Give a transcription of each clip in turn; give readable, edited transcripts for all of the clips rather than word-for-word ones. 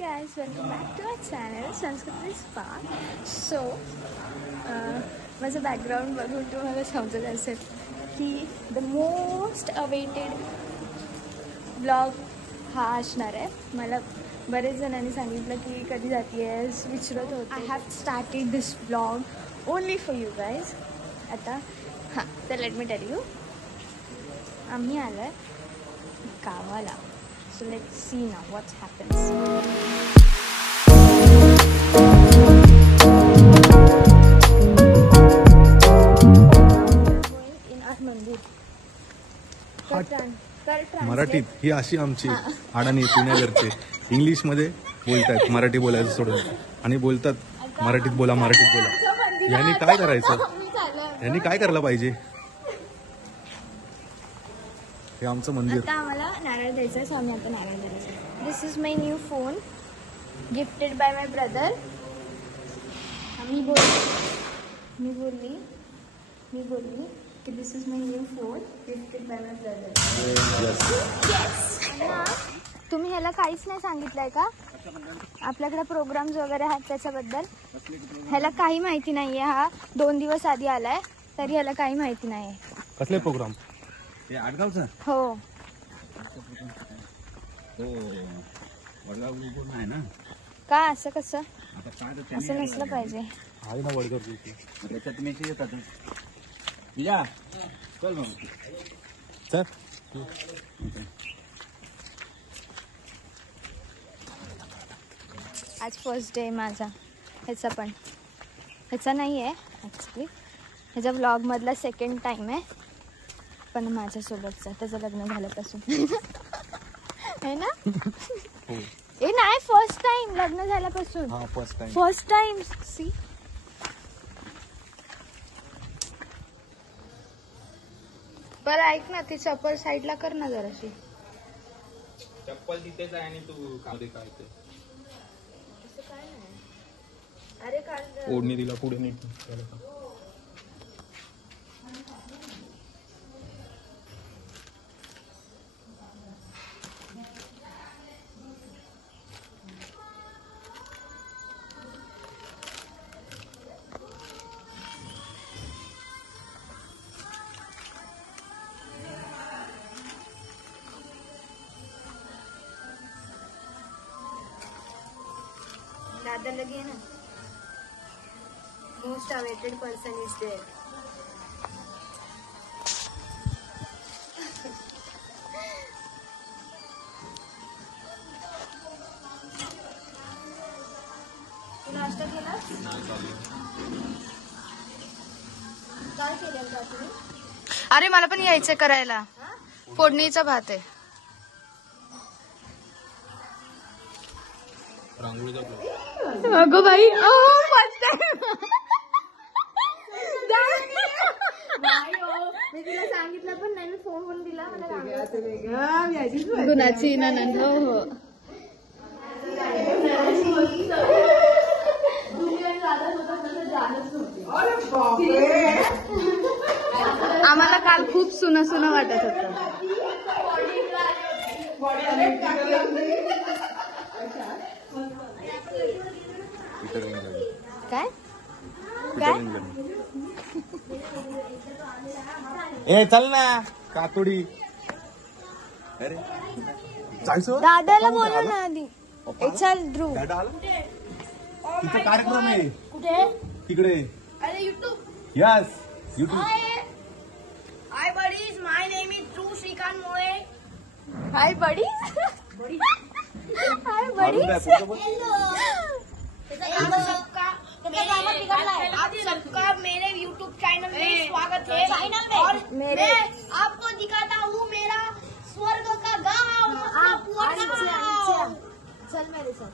guys, welcome back to our channel Sanskrit Spark. So माझं background बघून तुम्हाला समजत असेल की द मोस्ट अवेटेड ब्लॉग हा असणार आहे. मला बरेच जणांनी सांगितलं की कधी जातीयेस विचारत होते. I have started this blog only for you guys. आता हां तर लेट मी टेल यू, आम्ही आलो आहे गावाला. So let's see now what happens. In our मंदिर. मराठीत ही अशी आमची अडाणी पुण्यावरचे इंग्लिश मध्ये बोलतायत, मराठी बोलायचं सोडून आणि बोलतात मराठीत बोला मराठीत बोला. यांनी काय करायचं, यांनी काय करायला पाहिजे. हे आमचं मंदिर. आता आम्हाला नारळ द्यायचं आहे, सो आम्ही आता नारळ द्यायचं. This is my new phone gifted by my brother. मी बोलली की this is my new phone gifted by my brother. तुम्ही ह्याला काहीच नाही सांगितलंय का आपल्याकडे प्रोग्राम्स वगैरे आहेत त्याच्याबद्दल? ह्याला काही माहिती नाहीये. हा 2 दिवस आधी आलाय तरी ह्याला काही माहिती नाहीये. कसले प्रोग्राम? हो का असं कसं? असं नसलं पाहिजे. आहे ना वडगाव सर. आज फर्स्ट डे माझा. ह्याचा पण ह्याचा नाही आहे ॲक्च्युली, ह्याच्या ब्लॉगमधला सेकंड टाईम आहे, पण माझ्यासोबतचा. त्याचं लग्न झाल्यापासून आहे ना? ए नाही, फर्स्ट टाइम लग्न झाल्यापासून. First time. सी बरं ऐक ना, ती चप्पल साईडला कर ना जराशी. चप्पल तिथेच आहे आणि तू काय ते अरे काल ओढणी दिला पुढे नीट. दादाला घे ना. Most awaited person is there. तू नाश्ता केला? काय केलं का तुम्ही? अरे मला पण यायचंय करायला. फोडणीचा भात आहे. अगो बाई, मी तिला सांगितलं पण नाही. मी फोन करून दिला. मला गुणाची ननंद. हो हो. आम्हाला काल खूप सुनं सुनं वाटत होतं. काय ए चल ना कातोडी. अरे जायचं दादाला बोलू ना आधी. चल ध्रुव. तिथे कार्यक्रम आहे. कुठे? तिकडे. अरे YouTube. Yes YouTube. Hi buddies, my name is Dhruv Shrikant Mole. Hi buddies. Hi buddies. आप सबका मेरे YouTube चैनल में स्वागत है. और मैं आपको दिखाता हूँ मेरा स्वर्ग का गाँव. चल मेरे साथ.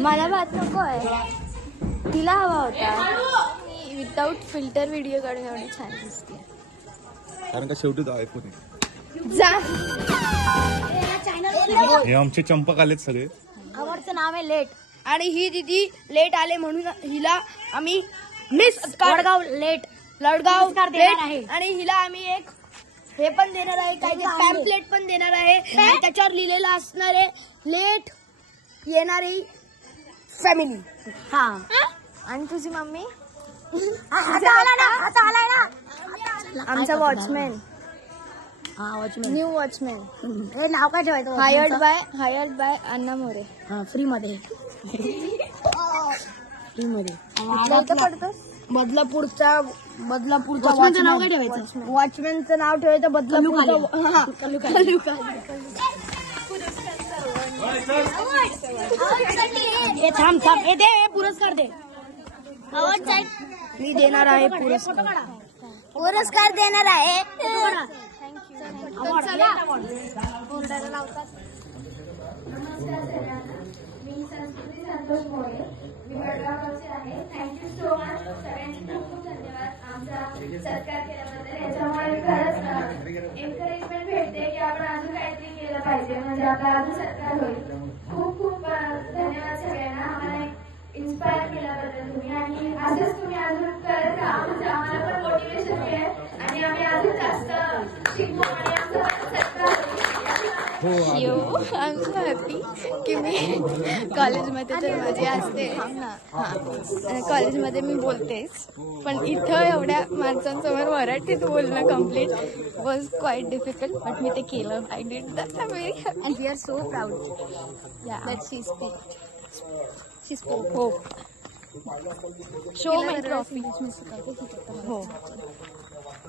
मला भात नको आहे, तिला हवा होता. विदाउट फिल्टर व्हिडिओ काढून एवढी छान दिसते. कारण का शेवटी तो ऐकून जा. हे आमचे चंपक आलेत सगळे. आवडचं नाव आहे लेट. आणि ही दीदी लेट आले म्हणून हिला आम्ही मिस वडगाव लेट लडगाव देणार आहे. आणि हिला आम्ही एक हे पण देणार आहे, काही पॅम्पलेट पण देणार आहे आणि त्याच्यावर लिहिलेलं असणार आहे लेट येणारी फॅमिली. हा. आणि तुझी मम्मी? आता आलाय ना. आमचा वॉचमॅन, वॉचमॅन. न्यू वॉचमॅन, नाव काय ठेवायचं? Hired by Anna More. Free मध्ये. इथं पडतोस? बदलापूरचा वॉचमॅनचं नाव काय ठेवायचं? वॉचमॅनचं नाव ठेवायचं बदलापूरचा. थांब हे दे, पुरस्कार दे. मी देणार आहे पुरस्कार देणार आहे. मी संस्कृती संतोष मोरे, मी वडगावचे आहे. Thank you so much. सगळ्यांनी खूप खूप धन्यवाद आमचा सत्कार केल्याबद्दल. याच्यामुळे खरंच एन्करेजमेंट भेटते की आपण अजून काहीतरी केलं पाहिजे, म्हणजे आपला अजून सत्कार होईल. खूप खूप धन्यवाद सगळ्यांना आम्हाला इन्स्पायर केल्याबद्दल तुम्ही, आणि असंच तुम्ही अजून करत राहा, म्हणजे आम्हाला पण मोटिवेशन मिळेल आणि आम्ही अजून जास्त शिकू आणि आमचा सत्कार यो आय एम सो हॅपी की मी कॉलेजमध्ये तर माझी असते, कॉलेजमध्ये मी बोलतेच, पण इथं एवढ्या माणसांसमोर मराठीत बोलणं complete was quite difficult, but मी ते केलं. I did that. I am very happy and we are so proud that she spoke hope. Show my trophy. हो,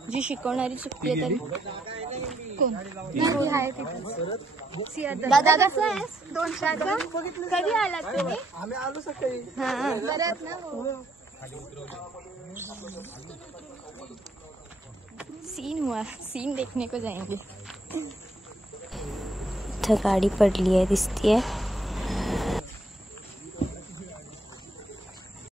जी शिकवणारी चुकली तरी कोण आहे तिथं. दादा कसं आहेस? 200 कधी आलात तुम्ही? आम्ही आलो सकाळी. हा बरं ना. सीन देखने को जाएंगे. इथं गाडी पडली आहे दिसतीये.